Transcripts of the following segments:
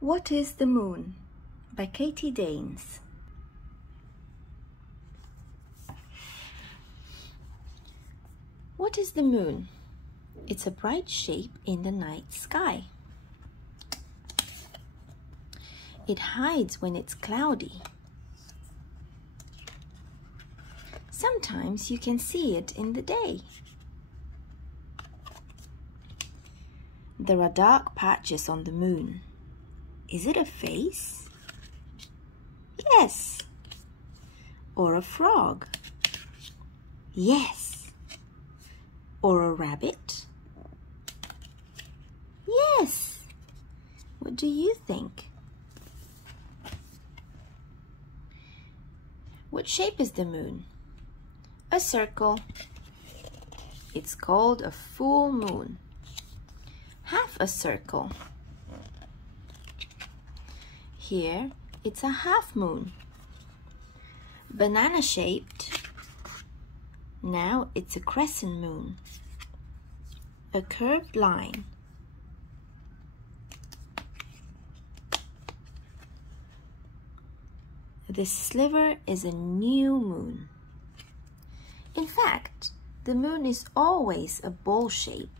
What is the Moon? By Katie Danes. What is the moon? It's a bright shape in the night sky. It hides when it's cloudy. Sometimes you can see it in the day. There are dark patches on the moon. Is it a face? Yes. Or a frog? Yes. Or a rabbit? Yes. What do you think? What shape is the moon? A circle. It's called a full moon. Half a circle. Here, it's a half moon. Banana shaped. Now it's a crescent moon. A curved line. This sliver is a new moon. In fact, the moon is always a ball shape,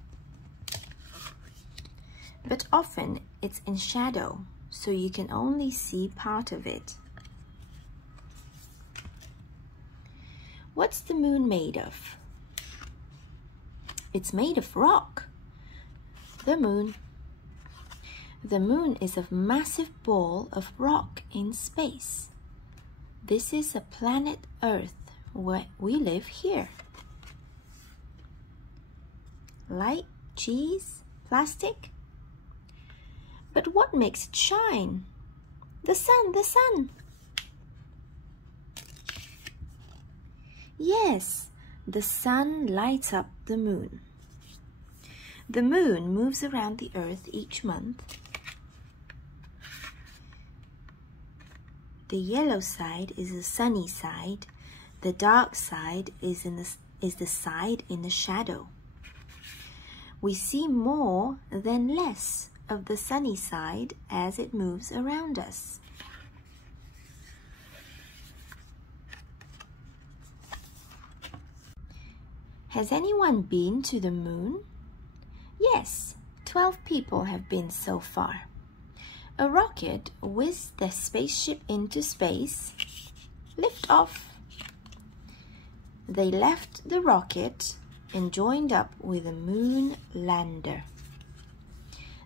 but often it's in shadow, so you can only see part of it. What's the moon made of? It's made of rock. The moon. The moon is a massive ball of rock in space. This is a planet Earth where we live here. Light, cheese, plastic? But what makes it shine? The sun, the sun. Yes, the sun lights up the moon. The moon moves around the Earth each month. The yellow side is the sunny side. The dark side is the side in the shadow. We see more than less of the sunny side as it moves around us. Has anyone been to the moon? Yes, 12 people have been so far. A rocket whizzed the spaceship into space. Lift off. They left the rocket and joined up with a moon lander.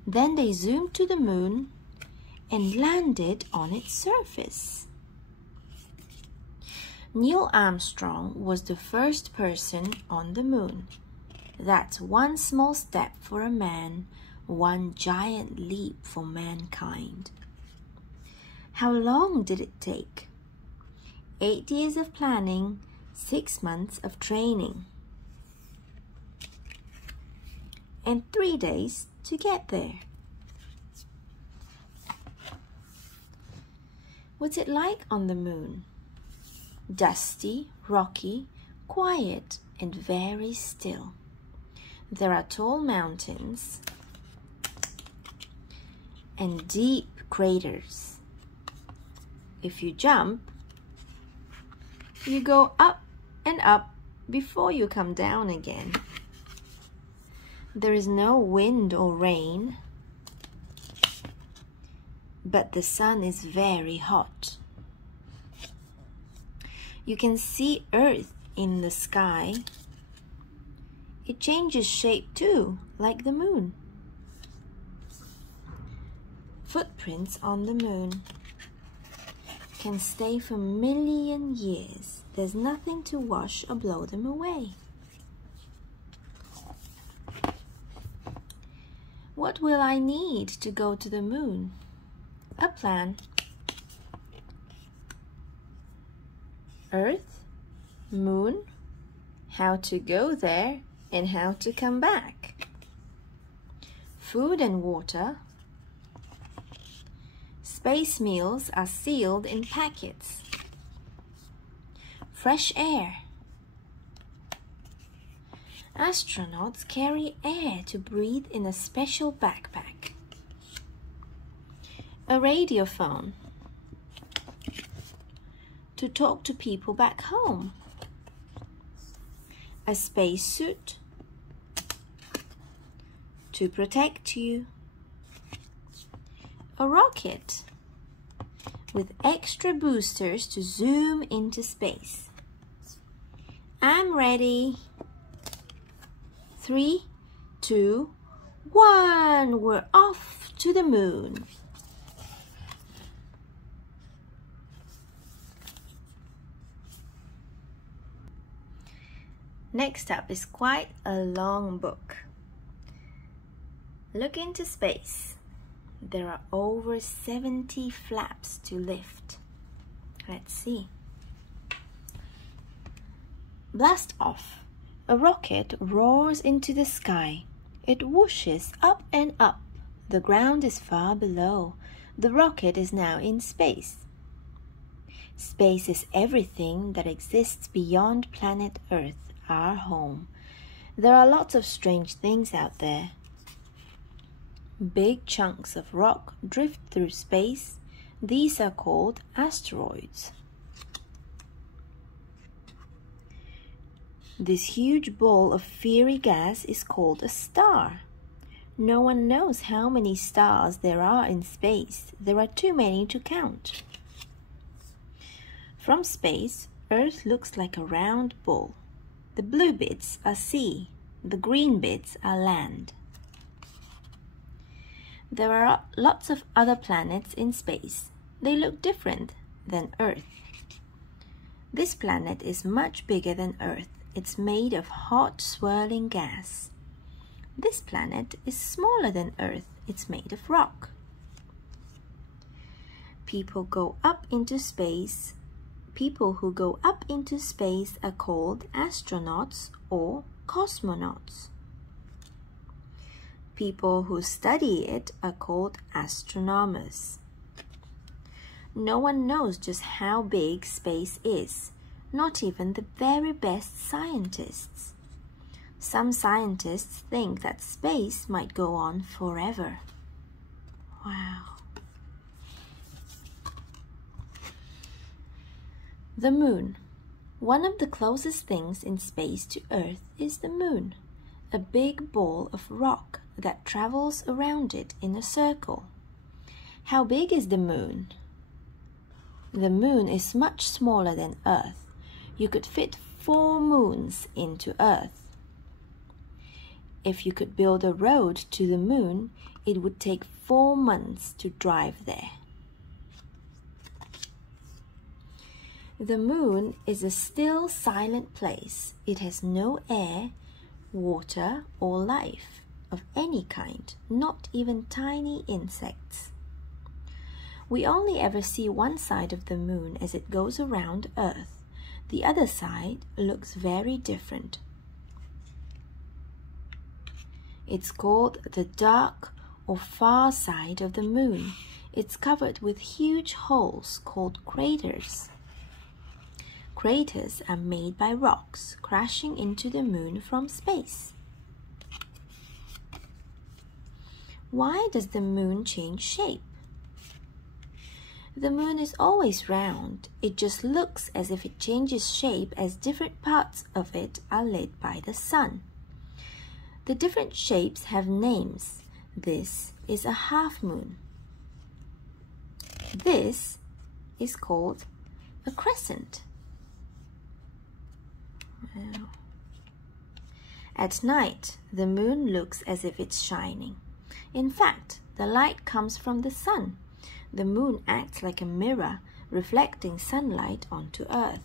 Then they zoomed to the moon and landed on its surface. Neil Armstrong was the first person on the moon. That's one small step for a man, one giant leap for mankind. How long did it take? 8 years of planning, 6 months of training, and 3 days to get there. What's it like on the moon? Dusty, rocky, quiet, and very still. There are tall mountains and deep craters. If you jump, you go up and up before you come down again. There is no wind or rain, but the sun is very hot. You can see Earth in the sky. It changes shape too, like the moon. Footprints on the moon can stay for a million years. There's nothing to wash or blow them away. What will I need to go to the moon? A plan. Earth, moon, how to go there and how to come back. Food and water. Space meals are sealed in packets. Fresh air. Astronauts carry air to breathe in a special backpack. A radiophone. To talk to people back home. A spacesuit. To protect you. A rocket with extra boosters to zoom into space. I'm ready. 3, 2, 1. We're off to the moon. Next up is quite a long book. Look into space. There are over 70 flaps to lift. Let's see. Blast off. A rocket roars into the sky. It whooshes up and up. The ground is far below. The rocket is now in space. Space is everything that exists beyond planet Earth, our home. There are lots of strange things out there. Big chunks of rock drift through space. These are called asteroids. This huge ball of fiery gas is called a star. No one knows how many stars there are in space. There are too many to count. From space, Earth looks like a round ball. The blue bits are sea. The green bits are land. There are lots of other planets in space. They look different than Earth. This planet is much bigger than Earth. It's made of hot, swirling gas. This planet is smaller than Earth. It's made of rock. People who go up into space are called astronauts or cosmonauts. People who study it are called astronomers. No one knows just how big space is, not even the very best scientists. Some scientists think that space might go on forever. Wow. The moon. One of the closest things in space to Earth is the moon, a big ball of rock that travels around it in a circle. How big is the moon? The moon is much smaller than Earth. You could fit 4 moons into Earth. If you could build a road to the moon, it would take 4 months to drive there. The moon is a still, silent place. It has no air, water, or life of any kind, not even tiny insects. We only ever see one side of the moon as it goes around Earth. The other side looks very different. It's called the dark or far side of the moon. It's covered with huge holes called craters. Craters are made by rocks crashing into the moon from space. Why does the moon change shape? The moon is always round. It just looks as if it changes shape as different parts of it are lit by the sun. The different shapes have names. This is a half moon. This is called a crescent. Wow. At night, the moon looks as if it's shining. In fact, the light comes from the sun. The moon acts like a mirror, reflecting sunlight onto Earth.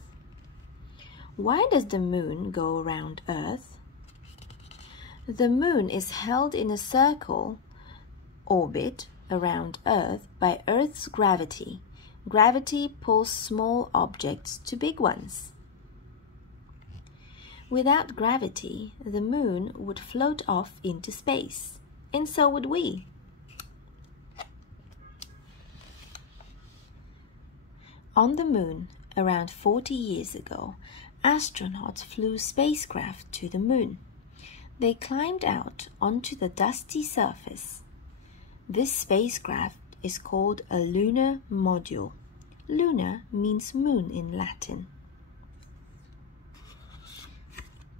Why does the moon go around Earth? The moon is held in a circle orbit around Earth by Earth's gravity. Gravity pulls small objects to big ones. Without gravity, the moon would float off into space, and so would we. On the moon, around 40 years ago, astronauts flew spacecraft to the moon. They climbed out onto the dusty surface. This spacecraft is called a lunar module. Lunar means moon in Latin.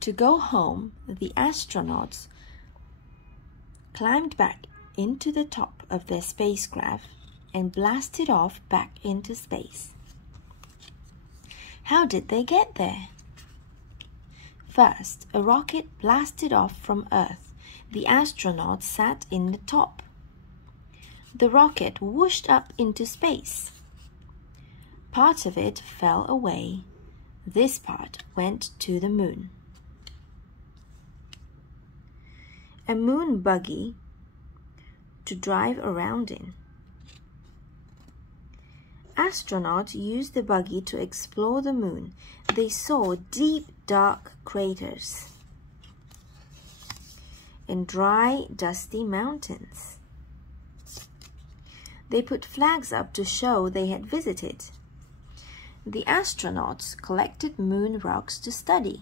To go home, the astronauts climbed back into the top of their spacecraft and blasted off back into space. How did they get there? First, a rocket blasted off from Earth. The astronauts sat in the top. The rocket whooshed up into space. Part of it fell away. This part went to the moon. A moon buggy to drive around in. Astronauts used the buggy to explore the moon. They saw deep, dark craters and dry, dusty mountains. They put flags up to show they had visited. The astronauts collected moon rocks to study.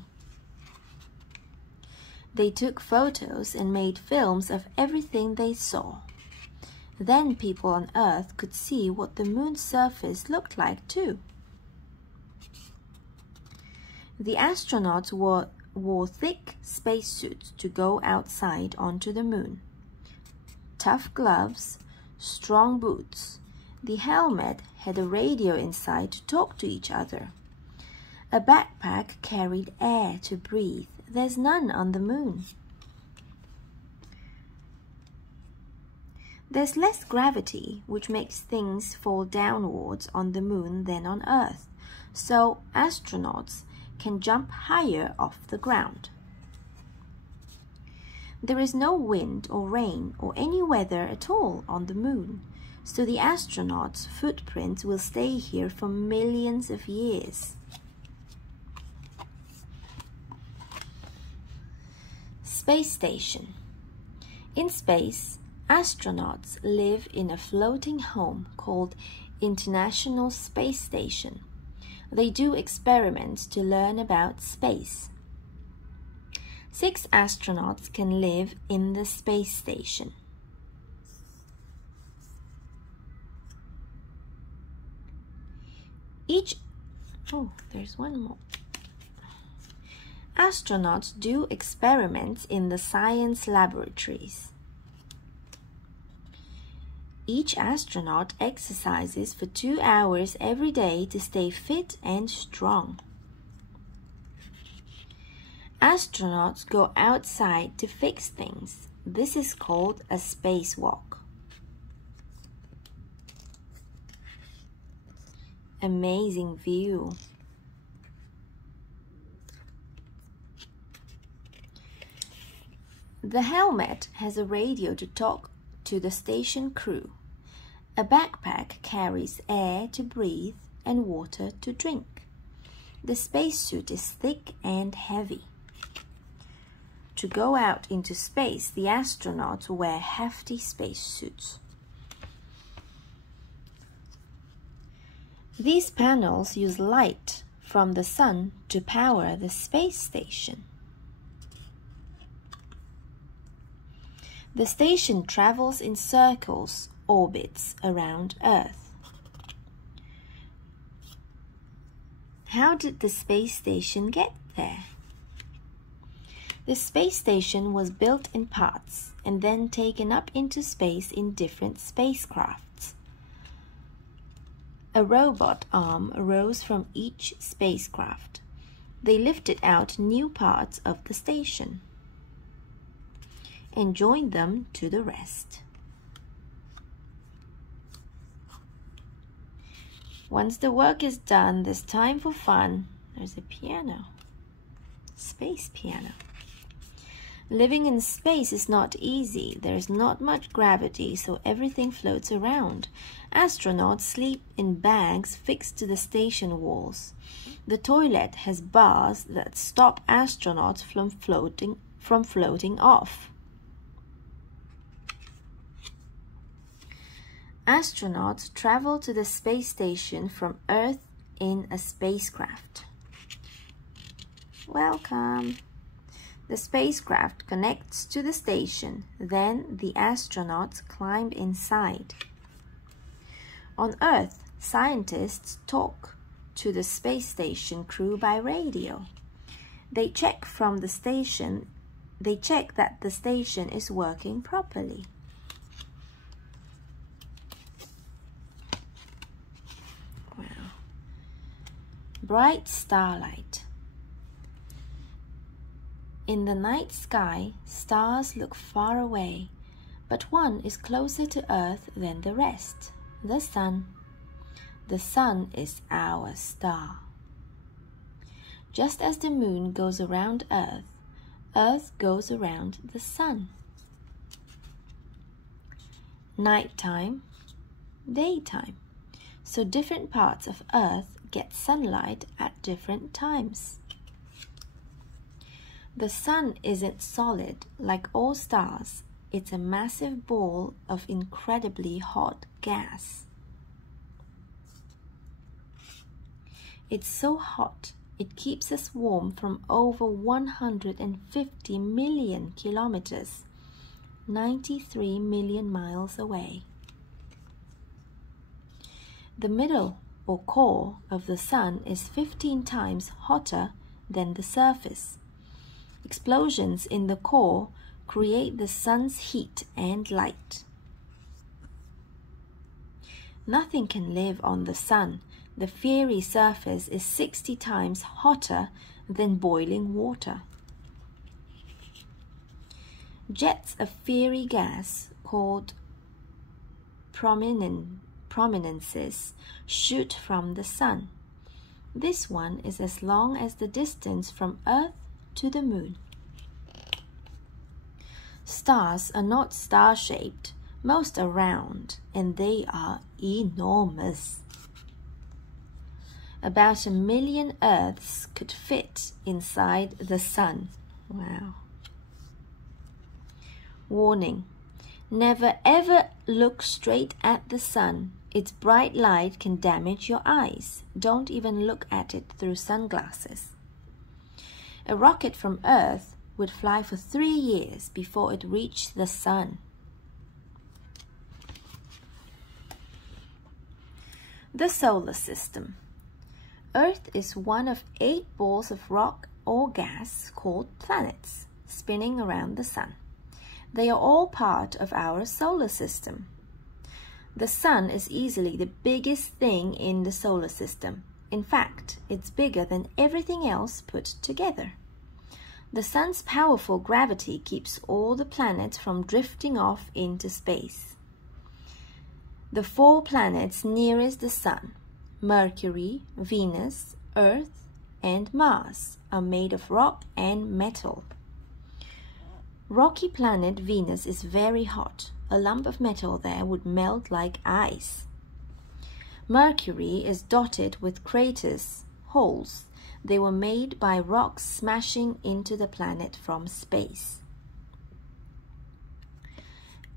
They took photos and made films of everything they saw. Then people on Earth could see what the moon's surface looked like too. The astronauts wore thick spacesuits to go outside onto the moon. Tough gloves, strong boots. The helmet had a radio inside to talk to each other. A backpack carried air to breathe. There's none on the moon. There's less gravity, which makes things fall downwards on the moon than on Earth, so astronauts can jump higher off the ground. There is no wind or rain or any weather at all on the moon, so the astronauts' footprints will stay here for millions of years. Space station. In space, astronauts live in a floating home called International Space Station. They do experiments to learn about space. 6 astronauts can live in the space station. There's one more. Astronauts do experiments in the science laboratories. Each astronaut exercises for 2 hours every day to stay fit and strong. Astronauts go outside to fix things. This is called a spacewalk. Amazing view. The helmet has a radio to talk to the station crew. A backpack carries air to breathe and water to drink. The spacesuit is thick and heavy. To go out into space, the astronauts wear hefty spacesuits. These panels use light from the sun to power the space station. The station travels in circles, orbits around Earth. How did the space station get there? The space station was built in parts and then taken up into space in different spacecrafts. A robot arm arose from each spacecraft. They lifted out new parts of the station and joined them to the rest. Once the work is done, there's time for fun. There's a piano, space piano. Living in space is not easy. There's not much gravity, so everything floats around. Astronauts sleep in bags fixed to the station walls. The toilet has bars that stop astronauts from floating off. Astronauts travel to the space station from Earth in a spacecraft. Welcome. The spacecraft connects to the station. Then the astronauts climb inside. On Earth, scientists talk to the space station crew by radio. They check that the station is working properly. Wow. Bright starlight. In the night sky, stars look far away, but one is closer to Earth than the rest, the sun. The sun is our star. Just as the moon goes around Earth, Earth goes around the sun. Nighttime, daytime. So different parts of Earth get sunlight at different times. The sun isn't solid like all stars. It's a massive ball of incredibly hot gas. It's so hot, it keeps us warm from over 150 million kilometers, 93 million miles away. The middle, or core, of the sun is 15 times hotter than the surface. Explosions in the core create the sun's heat and light. Nothing can live on the sun. The fiery surface is 60 times hotter than boiling water. Jets of fiery gas, called prominences, shoot from the sun. This one is as long as the distance from Earth to the moon. Stars are not star-shaped. Most are round, and they are enormous. About 1 million Earths could fit inside the sun. Wow. Warning: never ever look straight at the sun. Its bright light can damage your eyes. Don't even look at it through sunglasses. A rocket from Earth would fly for 3 years before it reached the sun. The solar system. Earth is one of 8 balls of rock or gas called planets, spinning around the sun. They are all part of our solar system. The sun is easily the biggest thing in the solar system. In fact, it's bigger than everything else put together. The sun's powerful gravity keeps all the planets from drifting off into space. The 4 planets nearest the sun, Mercury, Venus, Earth, and Mars, are made of rock and metal. Rocky planet Venus is very hot. A lump of metal there would melt like ice. Mercury is dotted with craters, holes. They were made by rocks smashing into the planet from space.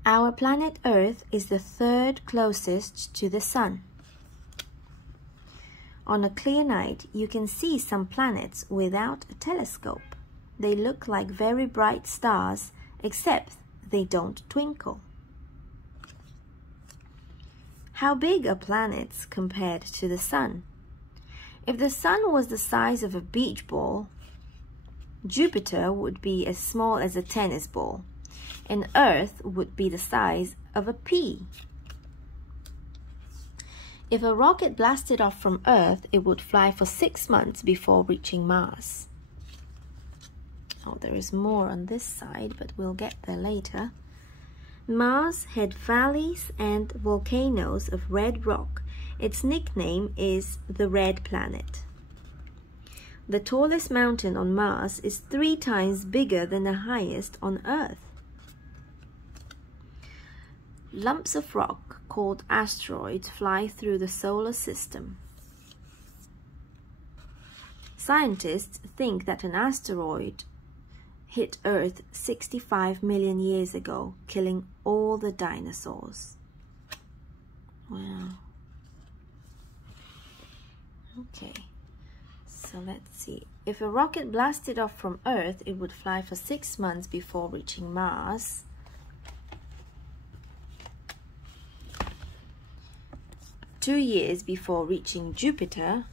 Our planet Earth is the 3rd closest to the sun. On a clear night, you can see some planets without a telescope. They look like very bright stars, except they don't twinkle. How big are planets compared to the sun? If the sun was the size of a beach ball, Jupiter would be as small as a tennis ball, and Earth would be the size of a pea. If a rocket blasted off from Earth, it would fly for 6 months before reaching Mars. Oh, there is more on this side, but we'll get there later. Mars had valleys and volcanoes of red rock. Its nickname is the Red Planet. The tallest mountain on Mars is 3 times bigger than the highest on Earth. Lumps of rock called asteroids fly through the solar system. Scientists think that an asteroid hit Earth 65 million years ago, killing all the dinosaurs. Wow. Okay, so let's see. If a rocket blasted off from Earth, it would fly for 6 months before reaching Mars. 2 years before reaching Jupiter,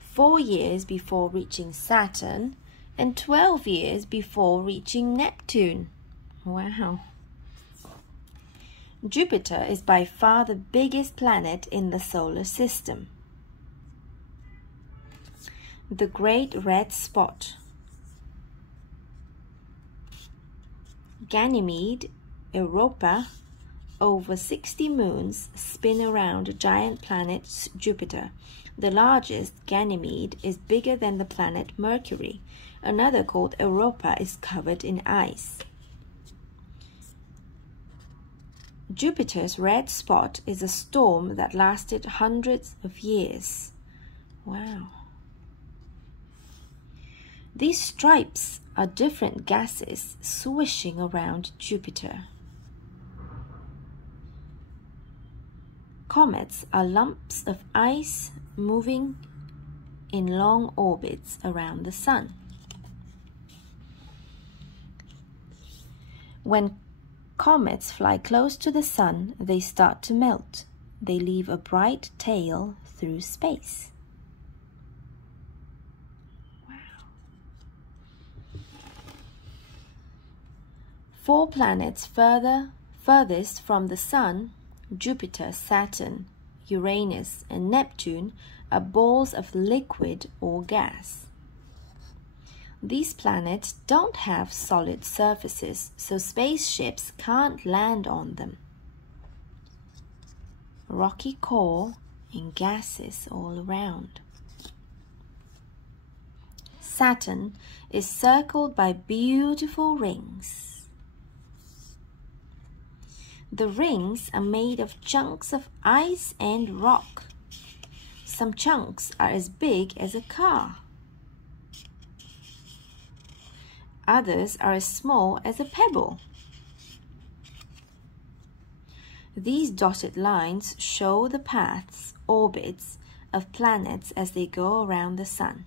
4 years before reaching Saturn, and 12 years before reaching Neptune. Wow. Jupiter is by far the biggest planet in the solar system. The Great Red Spot. Ganymede, Europa, over 60 moons spin around a giant planet Jupiter. The largest, Ganymede, is bigger than the planet Mercury. Another, called Europa, is covered in ice. Jupiter's red spot is a storm that lasted hundreds of years. Wow. These stripes are different gases swishing around Jupiter. Comets are lumps of ice moving in long orbits around the Sun. When comets fly close to the Sun, they start to melt. They leave a bright tail through space. Wow. 4 planets furthest from the Sun, Jupiter, Saturn, Uranus, and Neptune, are balls of liquid or gas. These planets don't have solid surfaces, so spaceships can't land on them. Rocky core and gases all around. Saturn is circled by beautiful rings. The rings are made of chunks of ice and rock. Some chunks are as big as a car. Others are as small as a pebble. These dotted lines show the paths, orbits of planets as they go around the Sun.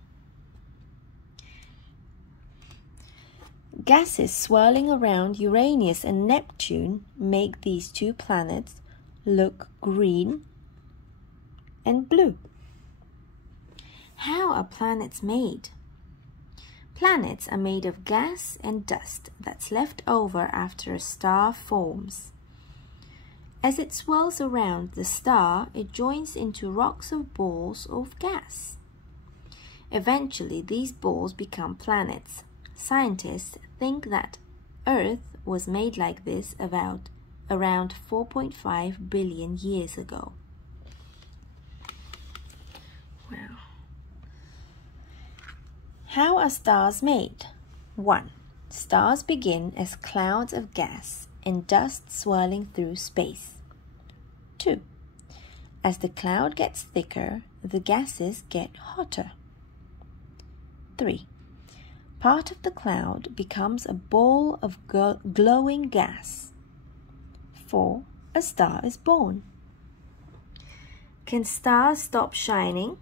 Gases swirling around Uranus and Neptune make these 2 planets look green and blue. How are planets made? Planets are made of gas and dust that's left over after a star forms. As it swirls around the star, it joins into rocks of balls of gas. Eventually, these balls become planets. Scientists think that Earth was made like this around 4.5 billion years ago. Wow. How are stars made? 1. Stars begin as clouds of gas and dust swirling through space. 2. As the cloud gets thicker, the gases get hotter. 3. Part of the cloud becomes a ball of glowing gas. 4. A star is born. Can stars stop shining?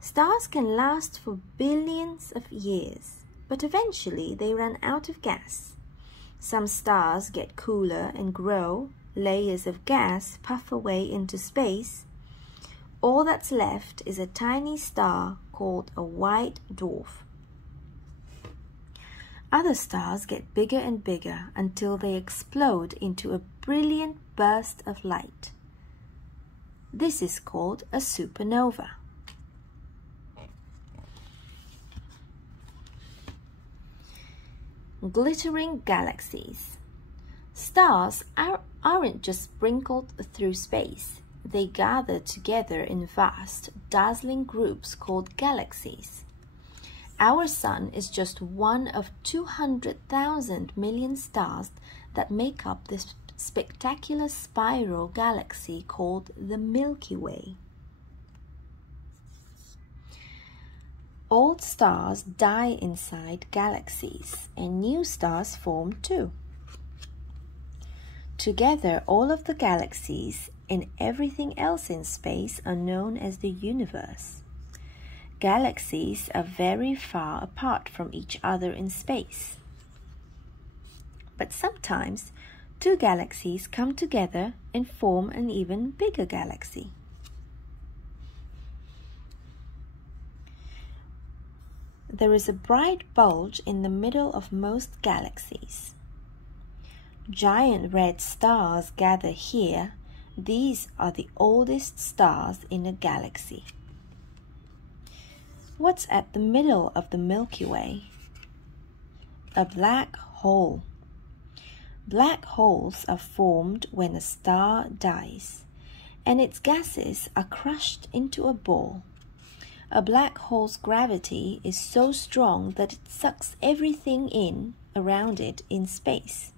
Stars can last for billions of years, but eventually they run out of gas. Some stars get cooler and grow. Layers of gas puff away into space. All that's left is a tiny star called a white dwarf. Other stars get bigger and bigger until they explode into a brilliant burst of light. This is called a supernova. Glittering galaxies. Stars aren't just sprinkled through space. They gather together in vast, dazzling groups called galaxies. Our Sun is just one of 200,000 million stars that make up this spectacular spiral galaxy called the Milky Way. Old stars die inside galaxies, and new stars form too. Together, all of the galaxies and everything else in space are known as the universe. Galaxies are very far apart from each other in space. But sometimes, 2 galaxies come together and form an even bigger galaxy. there is a bright bulge in the middle of most galaxies. Giant red stars gather here. These are the oldest stars in a galaxy. What's at the middle of the Milky Way? A black hole. Black holes are formed when a star dies, and its gases are crushed into a ball. A black hole's gravity is so strong that it sucks everything in around it in space.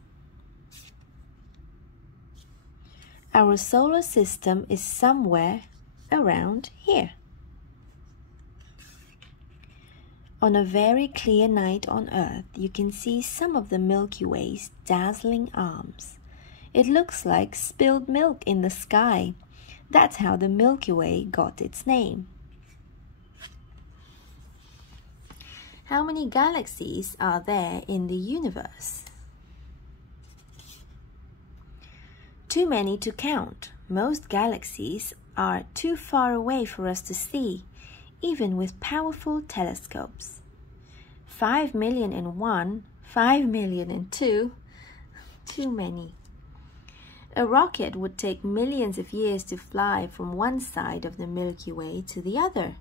Our solar system is somewhere around here. On a very clear night on Earth, you can see some of the Milky Way's dazzling arms. It looks like spilled milk in the sky. That's how the Milky Way got its name. How many galaxies are there in the universe? Too many to count. Most galaxies are too far away for us to see, even with powerful telescopes. 5,000,001, 5,000,002, too many. A rocket would take millions of years to fly from one side of the Milky Way to the other.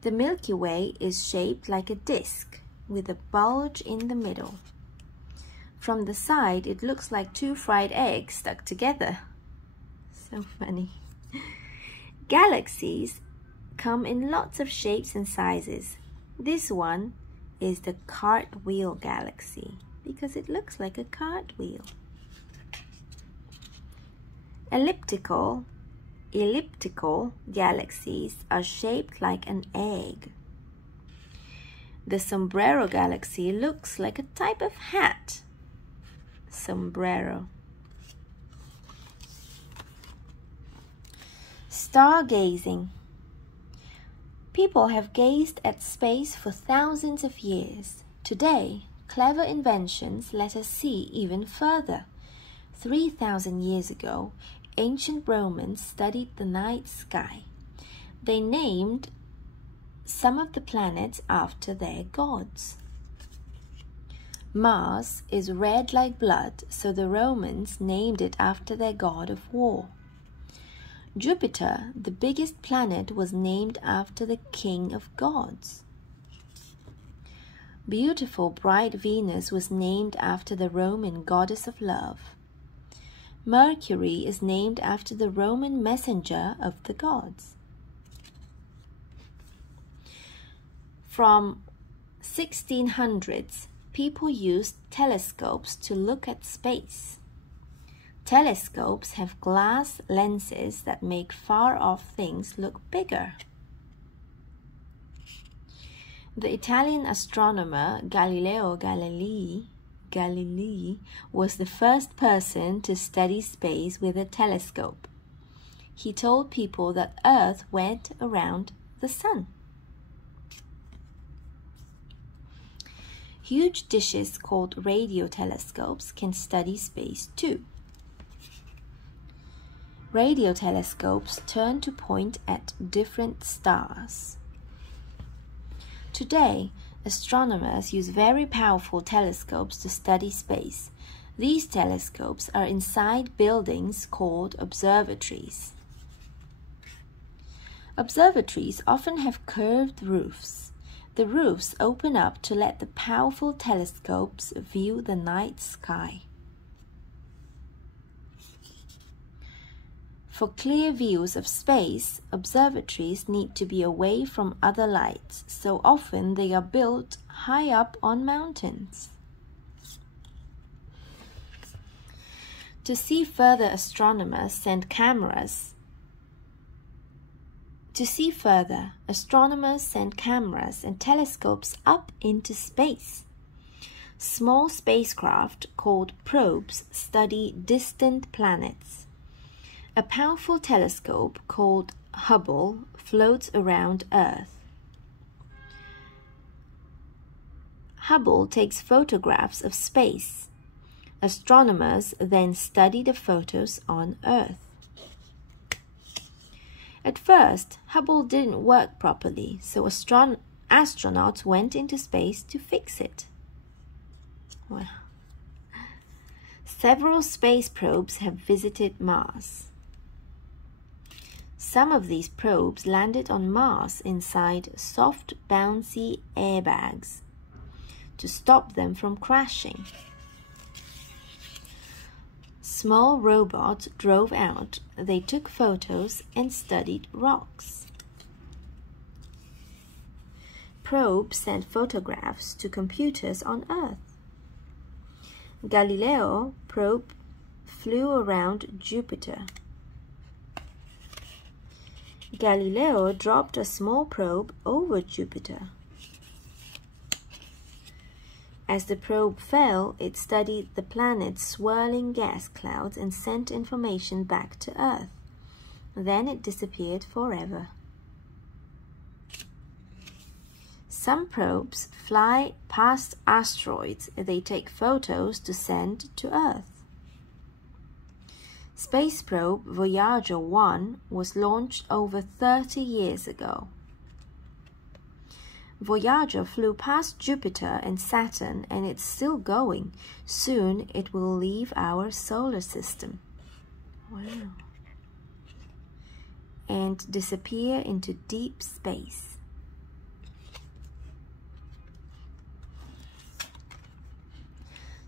The Milky Way is shaped like a disc with a bulge in the middle. From the side, it looks like two fried eggs stuck together. So funny. Galaxies come in lots of shapes and sizes. This one is the cartwheel galaxy because it looks like a cartwheel. Elliptical galaxies are shaped like an egg. The sombrero galaxy looks like a type of hat. Sombrero. Stargazing. People have gazed at space for thousands of years. Today, clever inventions let us see even further. 3,000 years ago, ancient Romans studied the night sky. They named some of the planets after their gods. Mars is red like blood, so the Romans named it after their god of war. Jupiter, the biggest planet, was named after the king of gods. Beautiful, bright Venus was named after the Roman goddess of love. Mercury is named after the Roman messenger of the gods. From 1600s, people used telescopes to look at space. Telescopes have glass lenses that make far-off things look bigger. The Italian astronomer Galileo Galilei was the first person to study space with a telescope. He told people that Earth went around the sun. Huge dishes called radio telescopes can study space too. Radio telescopes turn to point at different stars. Today, astronomers use very powerful telescopes to study space. These telescopes are inside buildings called observatories. Observatories often have curved roofs. The roofs open up to let the powerful telescopes view the night sky. For clear views of space, observatories need to be away from other lights, so often they are built high up on mountains. To see further, astronomers send cameras and telescopes up into space. Small spacecraft called probes study distant planets. A powerful telescope called Hubble floats around Earth. Hubble takes photographs of space. Astronomers then study the photos on Earth. At first, Hubble didn't work properly, so astronauts went into space to fix it. Well, several space probes have visited Mars. Some of these probes landed on Mars inside soft, bouncy airbags to stop them from crashing. Small robots drove out, they took photos and studied rocks. Probes sent photographs to computers on Earth. Galileo probe flew around Jupiter. Galileo dropped a small probe over Jupiter. As the probe fell, it studied the planet's swirling gas clouds and sent information back to Earth. Then it disappeared forever. Some probes fly past asteroids. They take photos to send to Earth. Space probe Voyager 1 was launched over 30 years ago. Voyager flew past Jupiter and Saturn, and it's still going. Soon it will leave our solar system. Wow. And disappear into deep space.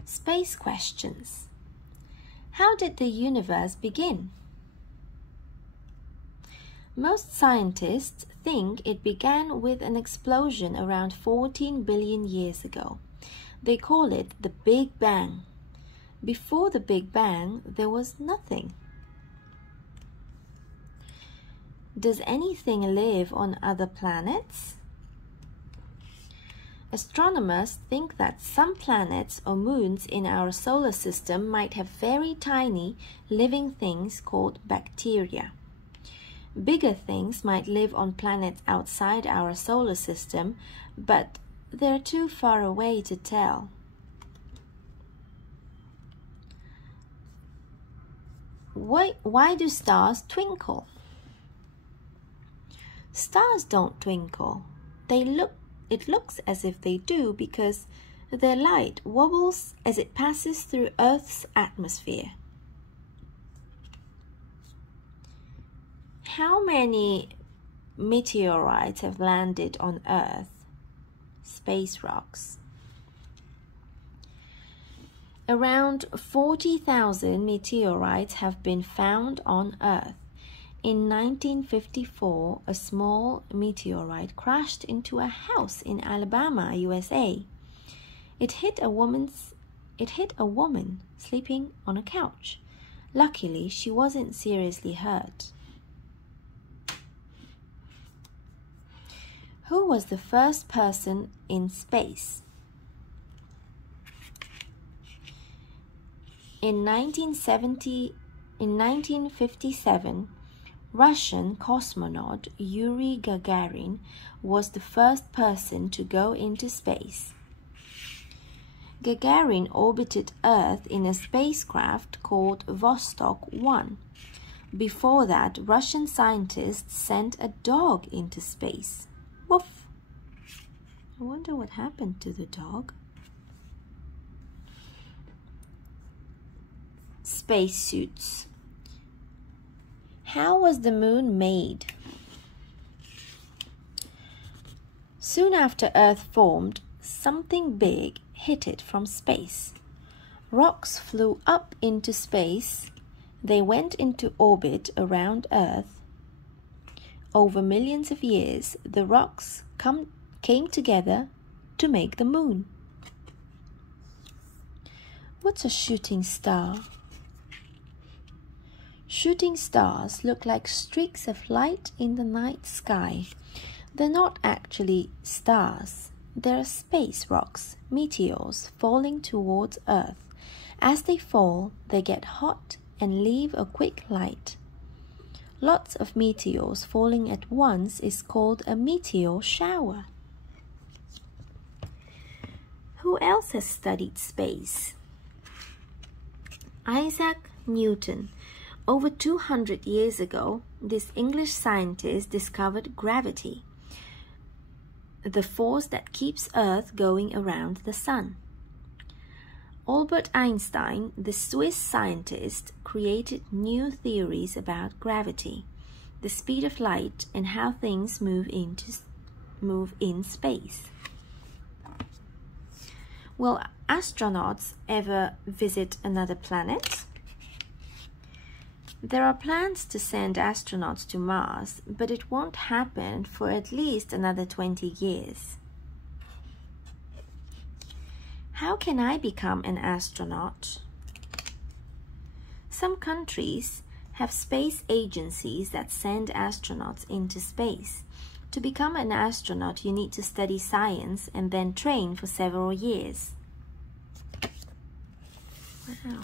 Space questions. How did the universe begin? Most scientists think it began with an explosion around 14 billion years ago. They call it the Big Bang. Before the Big Bang, there was nothing. Does anything live on other planets? Astronomers think that some planets or moons in our solar system might have very tiny living things called bacteria. Bigger things might live on planets outside our solar system, but they're too far away to tell. Why do stars twinkle? Stars don't twinkle. It looks as if they do because their light wobbles as it passes through Earth's atmosphere. How many meteorites have landed on Earth? Space rocks. Around 40,000 meteorites have been found on Earth. In 1954, a small meteorite crashed into a house in Alabama, USA. It hit a woman sleeping on a couch. Luckily, she wasn't seriously hurt. Who was the first person in space? In 1957, Russian cosmonaut Yuri Gagarin was the first person to go into space. Gagarin orbited Earth in a spacecraft called Vostok 1. Before that, Russian scientists sent a dog into space. Woof! I wonder what happened to the dog. Spacesuits. How was the moon made? Soon after Earth formed, something big hit it from space. Rocks flew up into space. They went into orbit around Earth. Over millions of years, the rocks came together to make the moon. What's a shooting star? Shooting stars look like streaks of light in the night sky. They're not actually stars. They're space rocks, meteors, falling towards Earth. As they fall, they get hot and leave a quick light. Lots of meteors falling at once is called a meteor shower. Who else has studied space? Isaac Newton. Over 200 years ago, this English scientist discovered gravity. the force that keeps Earth going around the Sun. Albert Einstein, the Swiss scientist, created new theories about gravity, the speed of light, and how things move in space. Will astronauts ever visit another planet? There are plans to send astronauts to Mars, but it won't happen for at least another 20 years. How can I become an astronaut? Some countries have space agencies that send astronauts into space. To become an astronaut, you need to study science and then train for several years. Wow.